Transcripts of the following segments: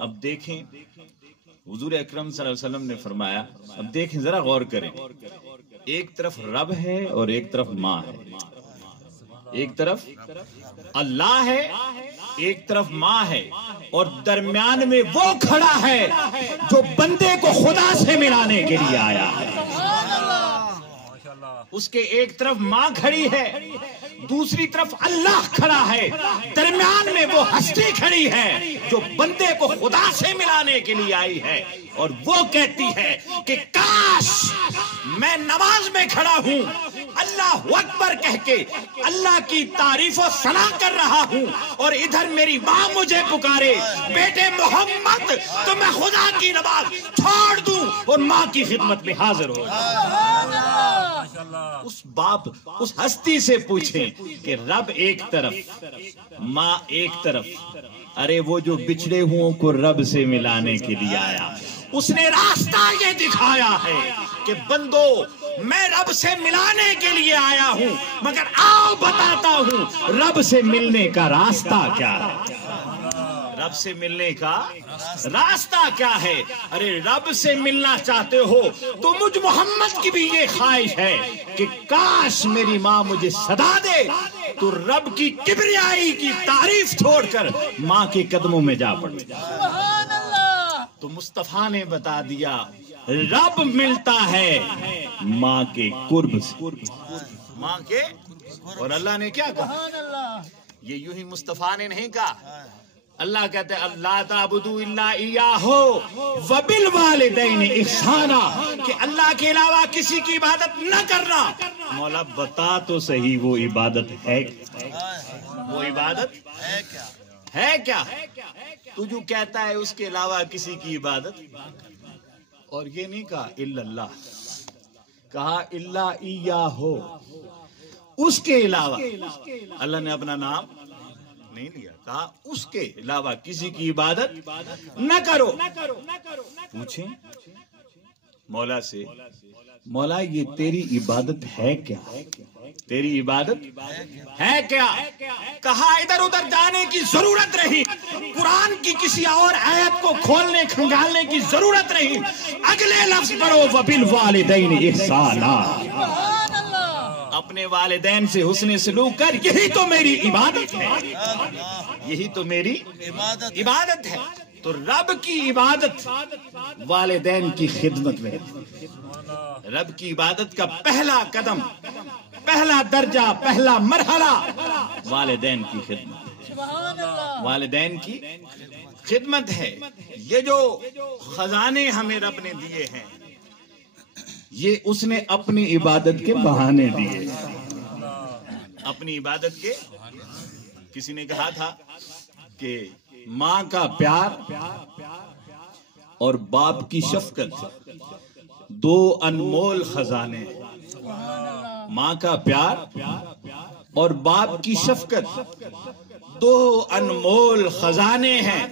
اب دیکھیں حضور اکرم صلی اللہ علیہ وسلم نے فرمایا، اب دیکھیں ذرا غور کریں، ایک طرف رب ہے اور ایک طرف ماں ہے، ایک طرف اللہ ہے ایک طرف ماں ہے، اور درمیان میں وہ کھڑا ہے جو بندے کو خدا سے ملانے کے لیے آیا ہے۔ اس کے ایک طرف ماں کھڑی ہے، دوسری طرف اللہ کھڑا ہے، درمیان میں وہ ہستی کھڑی ہے جو بندے کو خدا سے ملانے کے لیے آئی ہے، اور وہ کہتی ہے کہ کاش میں نماز میں کھڑا ہوں، اللہ اکبر کہہ کے اللہ کی تعریف و ثنا کر رہا ہوں، اور ادھر میری ماں مجھے پکارے، بیٹے محمد تو میں خدا کی نماز چھوڑ دوں اور ماں کی خدمت میں حاضر ہو جاؤں۔ اس باپ اس ہستی سے پوچھیں کہ رب ایک طرف ماں ایک طرف، ارے وہ جو بچھڑے ہوں کو رب سے ملانے کے لیے آیا، اس نے راستہ یہ دکھایا ہے کہ بندو میں رب سے ملانے کے لیے آیا ہوں، مگر آؤ بتاتا ہوں رب سے ملنے کا راستہ کیا ہے، رب سے ملنے کا راستہ کیا ہے۔ ارے رب سے ملنا چاہتے ہو تو مجھ محمد کی بھی یہ خواہش ہے کہ کاش میری ماں مجھے صدا دے تو رب کی کبریائی کی تعریف چھوڑ کر ماں کے قدموں میں جا پڑے۔ تو مصطفیٰ نے بتا دیا رب ملتا ہے ماں کے قرب سے، ماں کے، اور اللہ نے کیا کہا، یہ یوں ہی مصطفیٰ نے نہیں کہا، اللہ کہتے ہیں اللہ تعبدوا الا ایاہ وبالوالدین احسانا، کہ اللہ کے علاوہ کسی کی عبادت نہ کرنا۔ مولا بتا تو صحیح وہ عبادت ہے، وہ عبادت ہے کیا؟ تو جو کہتا ہے اس کے علاوہ کسی کی عبادت، اور یہ نہیں کہا الا اللہ، کہا الا ایاہ، اس کے علاوہ اللہ نے اپنا نام نہیں لیا، کہا اس کے علاوہ کسی کی عبادت نہ کرو۔ پوچھیں مولا سے، مولا یہ تیری عبادت ہے کیا، تیری عبادت ہے کیا؟ کہا ادھر ادھر جانے کی ضرورت نہیں، قرآن کی کسی اور آیت کو کھولنے کھنگالنے کی ضرورت نہیں، اگلے لفظ پڑھو وبالوالدین احسانا، اپنے والدین سے حسن سلوک کر، یہی تو میری عبادت ہے، یہی تو میری عبادت ہے۔ تو رب کی عبادت والدین کی خدمت میں، رب کی عبادت کا پہلا قدم، پہلا درجہ، پہلا مرحلہ والدین کی خدمت، والدین کی خدمت ہے۔ یہ جو خزانے ہمیں رب نے دیے ہیں یہ اس نے اپنی عبادت کے بہانے دیے، اپنی عبادت کے۔ کسی نے کہا تھا کہ ماں کا پیار اور باپ کی شفقت دو انمول خزانے، ماں کا پیار اور باپ کی شفقت دو انمول خزانے ہیں،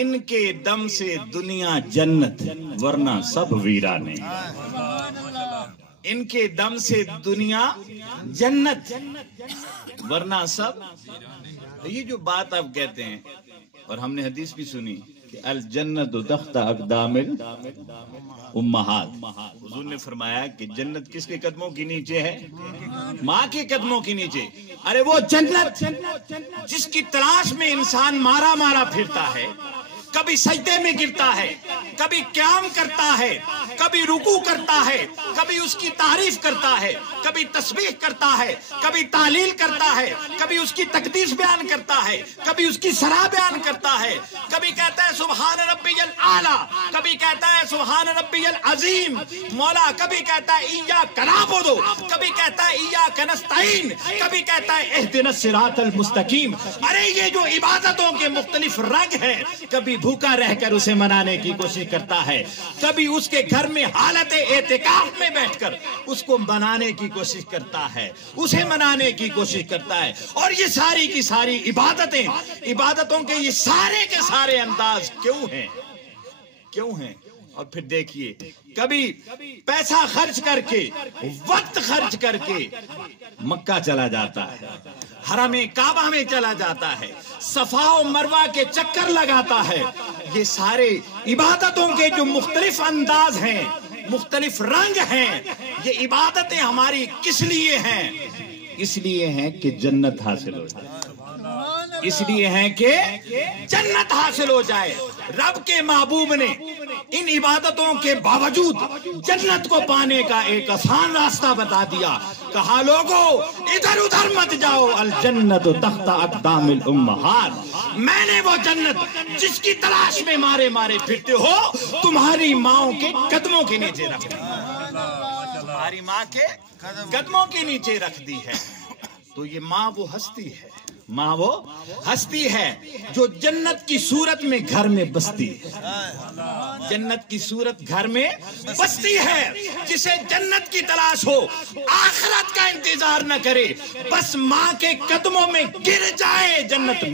ان کے دم سے دنیا جنت ورنہ سب ویرانے، ان کے دم سے دنیا جنت ورنہ سب۔ یہ جو بات آپ کہتے ہیں، اور ہم نے حدیث بھی سنی کہ الجنت تحت اقدام الامہات، حضور نے فرمایا کہ جنت کس کے قدموں کے نیچے ہے؟ ماں کے قدموں کے نیچے۔ ارے وہ جنت جس کی تلاش میں انسان مارا مارا پھرتا ہے، کبھی سجدے میں گرتا ہے، کبھی قیام کرتا ہے، کبھی رکوع کرتا ہے، کبھی اس کی تعریف کرتا ہے، کبھی تسبیح کرتا ہے، کبھی تعلیل کرتا ہے، کبھی اس کی تقدیس بیان کرتا ہے، کبھی اس کی ثنا بیان کرتا ہے، کبھی کہتا ہے سبحان ربی الاعلی، کبھی کہتا ہے سبحان ربی العظیم مولا، کبھی کہتا ہے ایاک نعبد، کبھی کہتا ہے ایاک نستعین، کبھی کہتا ہے اہدنا الصراط المستقیم۔ ارے یہ جو عبادتوں کے مختلف رنگ ہیں، کبھی بھوکا رہ کر اسے منانے کی کوشش کرتا ہے، کبھی اس کے گھر میں حالت اعتکاف میں بیٹھ کر اس کو منانے کی کوشش کرتا ہے، اسے منانے کی کوشش کرتا ہے۔ اور یہ ساری کی ساری عبادتیں، عبادتوں کے یہ سارے کے سارے انداز کیوں ہیں؟ کیوں ہیں؟ اور پھر دیکھیے کبھی پیسہ خرچ کر کے وقت خرچ کر کے مکہ چلا جاتا ہے، حرم کعبہ میں چلا جاتا ہے، صفا و مروہ کے چکر لگاتا ہے۔ یہ سارے عبادتوں کے جو مختلف انداز ہیں، مختلف رنگ ہیں، یہ عبادتیں ہماری کس لیے ہیں؟ اس لیے ہیں کہ جنت حاصل ہو جائے، اس لیے ہیں کہ جنت حاصل ہو جائے۔ رب کے محبوب نے ان عبادتوں کے باوجود جنت کو پانے کا ایک آسان راستہ بتا دیا، کہا لوگو ادھر ادھر مت جاؤ، الجنت تحت اقدام الامہات، میں نے وہ جنت جس کی تلاش میں مارے مارے پھرتے ہو تمہاری ماؤں کے قدموں کے نیچے رکھ دی، تمہاری ماں کے قدموں کے نیچے رکھ دی ہے۔ تو یہ ماں وہ ہستی ہے، ماں وہ ہستی ہے جو جنت کی صورت میں گھر میں بستی ہے، جنت کی صورت گھر میں بستی ہے۔ جسے جنت کی تلاش ہو آخرت کا انتظار نہ کرے، بس ماں کے قدموں میں گر جائے، جنت